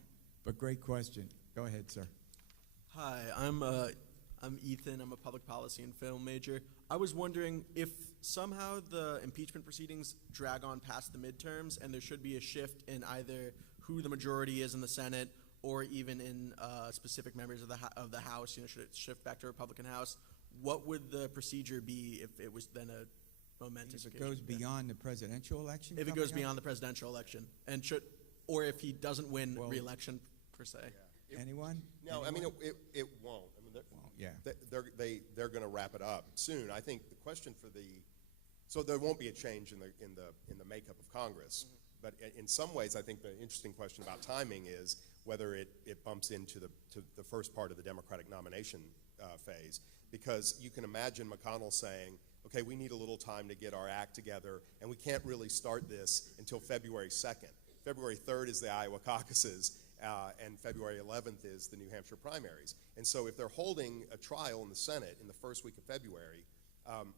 But great question. Go ahead, sir. Hi, I'm Ethan. I'm a public policy and film major. I was wondering if somehow the impeachment proceedings drag on past the midterms and there should be a shift in either who the majority is in the Senate or even in specific members of the House, should it shift back to Republican House, what would the procedure be if it was then a momentous If it goes beyond the presidential election? If it goes beyond the presidential election, and or if he doesn't win re-election per se. Yeah. Anyone? No, Anyone? I mean, it won't. I mean, they're going to wrap it up soon. I think the question so there won't be a change in the makeup of Congress. Mm-hmm. But in some ways, I think the interesting question about timing is whether it bumps into the first part of the Democratic nomination phase, because you can imagine McConnell saying, okay, we need a little time to get our act together, and we can't really start this until February 2nd. February 3rd is the Iowa caucuses, and February 11th is the New Hampshire primaries. And so if they're holding a trial in the Senate in the first week of February,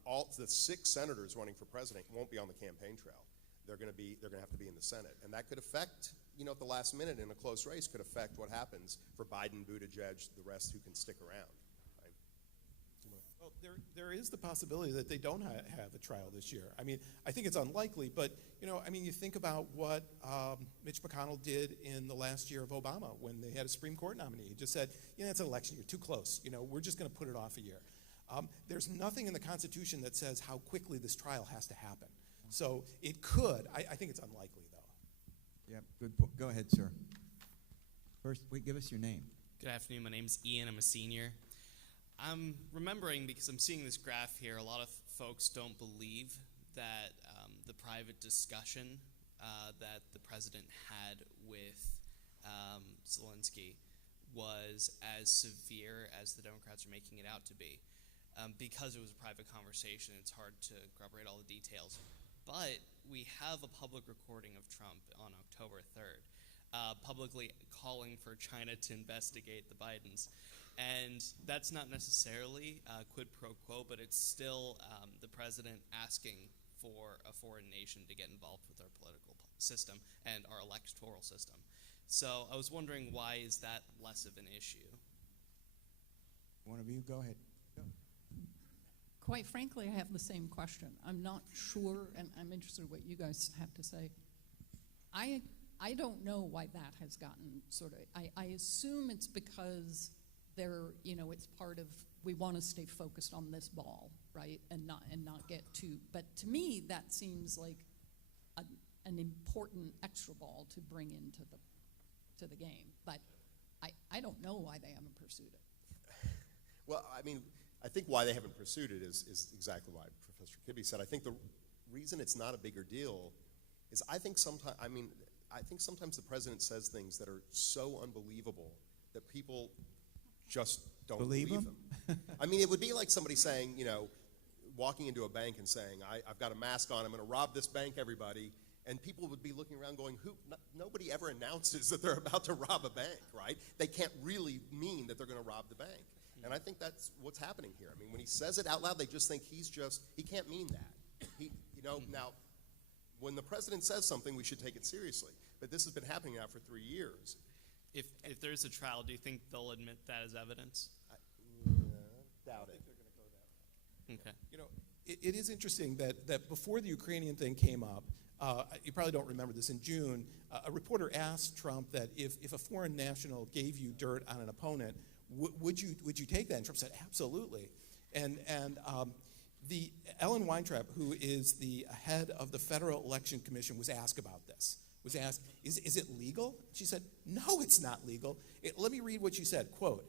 all the 6 senators running for president won't be on the campaign trail. They're going to have to be in the Senate, and that could affect, at the last minute in a close race, could affect what happens for Biden, Buttigieg, the rest who can stick around. Right? Well, there is the possibility that they don't have a trial this year. I mean, I think it's unlikely, but you think about what Mitch McConnell did in the last year of Obama when they had a Supreme Court nominee. He just said, it's an election year, too close. We're just going to put it off a year. There's nothing in the Constitution that says how quickly this trial has to happen. So it could. I think it's unlikely, though. Yep, good point. Go ahead, sir. First, give us your name. Good afternoon. My name's Ian. I'm a senior. I'm remembering, because I'm seeing this graph here, a lot of folks don't believe that the private discussion that the president had with Zelensky was as severe as the Democrats are making it out to be. Because it was a private conversation, it's hard to corroborate all the details. But we have a public recording of Trump on October 3rd, publicly calling for China to investigate the Bidens. And that's not necessarily quid pro quo, but it's still the president asking for a foreign nation to get involved with our political system and our electoral system. So I was wondering, why is that less of an issue? One of you, go ahead. Go. Quite frankly, I have the same question. I'm not sure, and I'm interested in what you guys have to say. I don't know why that has gotten sort of, I assume it's because it's part of, we want to stay focused on this ball, right, and not get too, but to me that seems like an important extra ball to bring into the game. But I don't know why they haven't pursued it. Well, I mean, I think why they haven't pursued it is exactly why Professor Kibbe said. I think the reason it's not a bigger deal is I think sometimes the president says things that are so unbelievable that people just don't believe them. I mean, it would be like somebody saying, walking into a bank and saying, I've got a mask on, I'm going to rob this bank, everybody. And people would be looking around going, nobody ever announces that they're about to rob a bank, right? They can't really mean that they're going to rob the bank. And I think that's what's happening here. I mean, when he says it out loud, they just think he can't mean that. Now, when the president says something, we should take it seriously. But this has been happening now for 3 years. If there's a trial, do you think they'll admit that as evidence? Doubt it. Okay. It is interesting that before the Ukrainian thing came up, you probably don't remember this, in June, a reporter asked Trump that if a foreign national gave you dirt on an opponent, would you take that? And Trump said, absolutely. And the Ellen Weintraub, who is the head of the Federal Election Commission, was asked about this. Was asked, is it legal? She said, no, it's not legal. Let me read what she said, quote,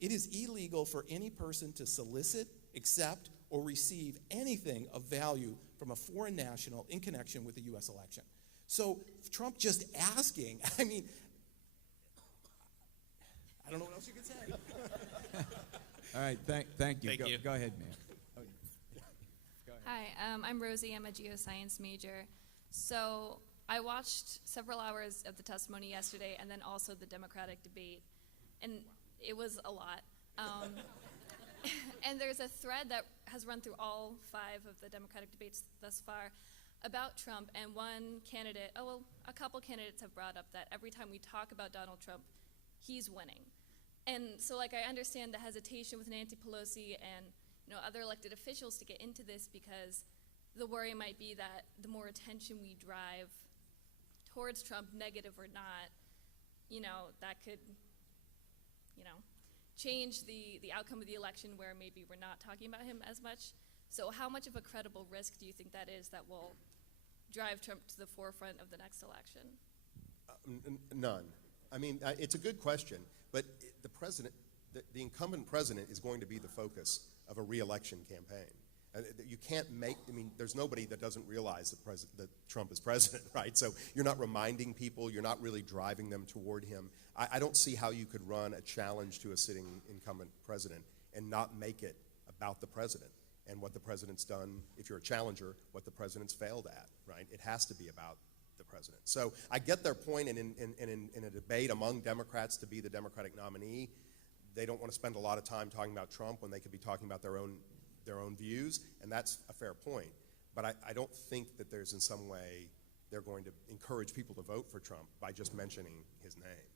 "It is illegal for any person to solicit, accept, or receive anything of value from a foreign national in connection with the U.S. election." So Trump just asking, I mean, I don't know what else you could say. All right, thank you. Thank you. Go ahead, ma'am. Oh, go ahead. Hi, I'm Rosie. I'm a geoscience major. So I watched several hours of the testimony yesterday and then also the Democratic debate, and it was a lot. And there's a thread that has run through all 5 of the Democratic debates thus far about Trump, and one candidate, a couple candidates have brought up that every time we talk about Donald Trump, he's winning. And so, I understand the hesitation with Nancy Pelosi and other elected officials to get into this, because the worry might be that the more attention we drive towards Trump, negative or not, that could, change the outcome of the election, where maybe we're not talking about him as much. So how much of a credible risk do you think that is that will drive Trump to the forefront of the next election? None. I mean, it's a good question, but the president, the incumbent president, is going to be the focus of a re-election campaign. You can't there's nobody that doesn't realize that Trump is president, right? So you're not reminding people, you're not really driving them toward him. I don't see how you could run a challenge to a sitting incumbent president and not make it about the president and what the president's done. If you're a challenger, what the president's failed at, right? It has to be about the president. So I get their point, and in a debate among Democrats to be the Democratic nominee, they don't want to spend a lot of time talking about Trump when they could be talking about their own views, and that's a fair point. But I don't think that there's in some way they're going to encourage people to vote for Trump by just mentioning his name.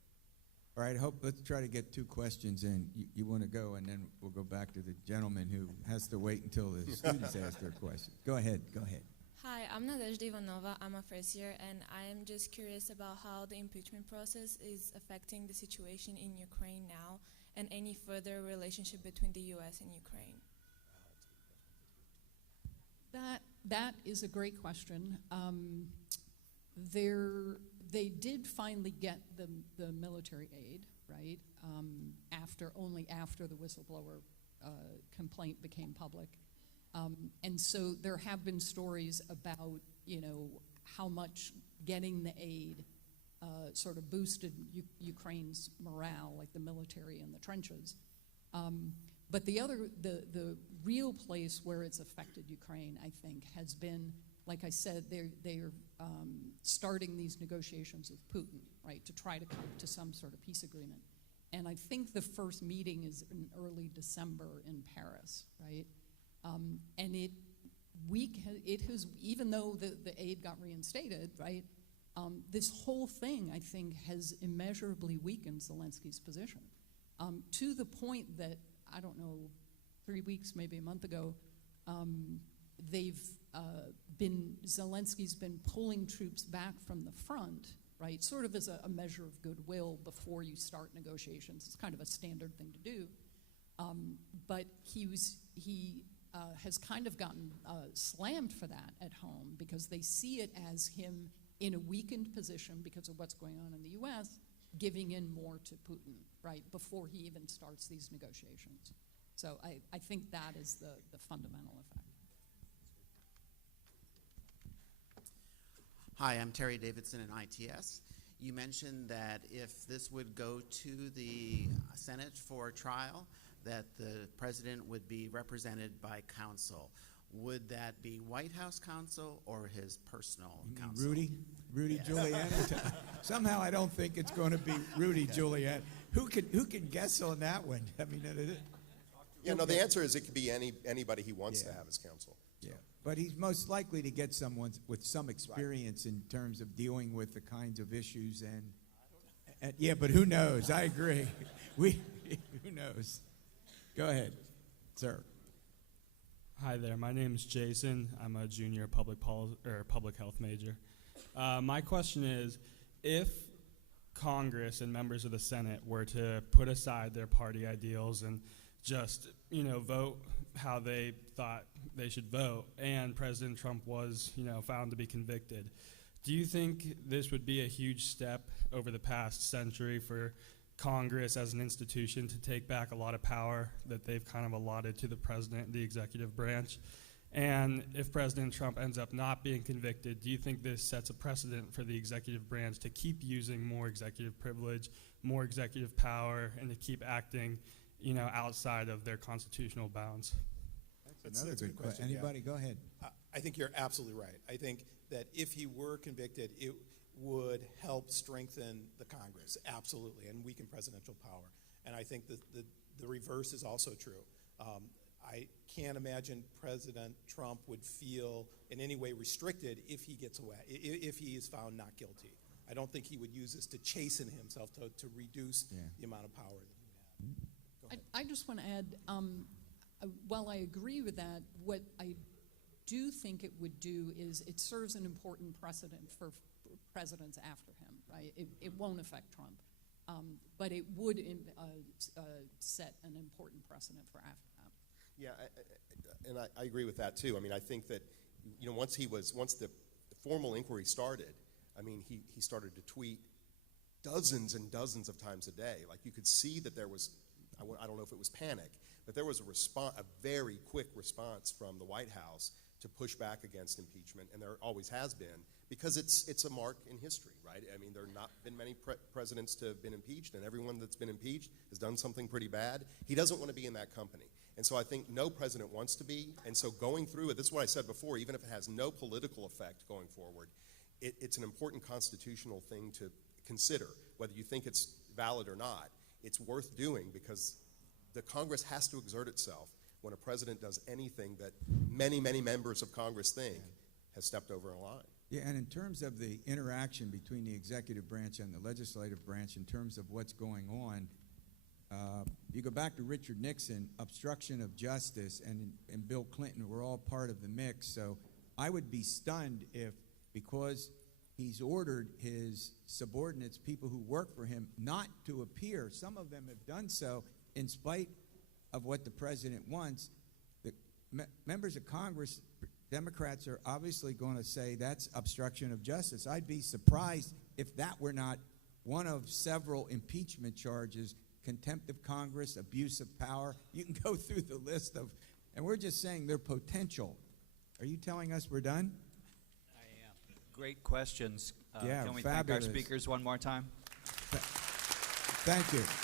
All right, let's try to get 2 questions in. You want to go, and then we'll go back to the gentleman who has to wait until the students ask their question. Go ahead. Hi, I'm Nadezhda Ivanova. I'm a first year, and I am just curious about how the impeachment process is affecting the situation in Ukraine now, and any further relationship between the U.S. and Ukraine. That is a great question. They did finally get the military aid, right? Only after the whistleblower complaint became public, and so there have been stories about how much getting the aid sort of boosted Ukraine's morale, like the military in the trenches. But the real place where it's affected Ukraine, I think, has been, like I said, they're starting these negotiations with Putin, right, to try to come to some sort of peace agreement. And I think the first meeting is in early December in Paris, right? And it has, even though the aid got reinstated, right, this whole thing, I think, has immeasurably weakened Zelensky's position, to the point that, I don't know, 3 weeks, maybe a month ago, Zelensky's been pulling troops back from the front, right, sort of as a measure of goodwill before you start negotiations. It's kind of a standard thing to do. But he has kind of gotten slammed for that at home, because they see it as him in a weakened position because of what's going on in the U.S., giving in more to Putin, right, before he even starts these negotiations. So I think that is the fundamental effect. Hi, I'm Terry Davidson in ITS. You mentioned that if this would go to the Senate for trial, that the president would be represented by counsel. Would that be White House counsel or his personal counsel? Rudy Giuliani? Somehow I don't think it's going to be Rudy Giuliani. Who can guess on that one? I mean, the answer is it could be anybody he wants to have as counsel. Yeah, but he's most likely to get someone with some experience in terms of dealing with the kinds of issues and yeah, but who knows? I agree. Who knows? Go ahead, sir. Hi there. My name is Jason. I'm a junior public health major. My question is, if Congress and members of the Senate were to put aside their party ideals and just, vote how they thought they should vote, and President Trump was, found to be convicted, do you think this would be a huge step over the past century for Congress as an institution to take back a lot of power that they've kind of allotted to the president, the executive branch? And if President Trump ends up not being convicted, do you think this sets a precedent for the executive branch to keep using more executive privilege, more executive power, and to keep acting, outside of their constitutional bounds? That's another good question. Anybody? Yeah. Go ahead. I think you're absolutely right. I think that if he were convicted, it would help strengthen the Congress, absolutely, and weaken presidential power. And I think that the reverse is also true. I can't imagine President Trump would feel in any way restricted if he gets away, if he is found not guilty. I don't think he would use this to chasten himself, to reduce the amount of power that he had. I just want to add, while I agree with that, what I do think it would do is it serves an important precedent for presidents after him, right? It won't affect Trump, but it would set an important precedent for after that. Yeah, and I agree with that too. I mean, I think that, you know, once the formal inquiry started, I mean, he started to tweet dozens and dozens of times a day. Like, you could see that there was, I don't know if it was panic, but there was a very quick response from the White House to push back against impeachment, and there always has been, because it's a mark in history, right? I mean, there have not been many presidents to have been impeached, and everyone that's been impeached has done something pretty bad. He doesn't want to be in that company. And so I think no president wants to be, and so going through it, this is what I said before, even if it has no political effect going forward, it's an important constitutional thing to consider. Whether you think it's valid or not, it's worth doing, because the Congress has to exert itself when a president does anything that many, many members of Congress think has stepped over a line. Yeah, and in terms of the interaction between the executive branch and the legislative branch, in terms of what's going on, you go back to Richard Nixon, obstruction of justice, and Bill Clinton were all part of the mix. So I would be stunned if, because he's ordered his subordinates, people who work for him, not to appear. Some of them have done so in spite of what the president wants. The members of Congress, Democrats, are obviously going to say that's obstruction of justice. I'd be surprised if that were not one of several impeachment charges: contempt of Congress, abuse of power. You can go through the list of, and we're just saying they're potential. Are you telling us we're done? I am. Great questions. Yeah, can we fabulous. thank our speakers one more time? Thank you.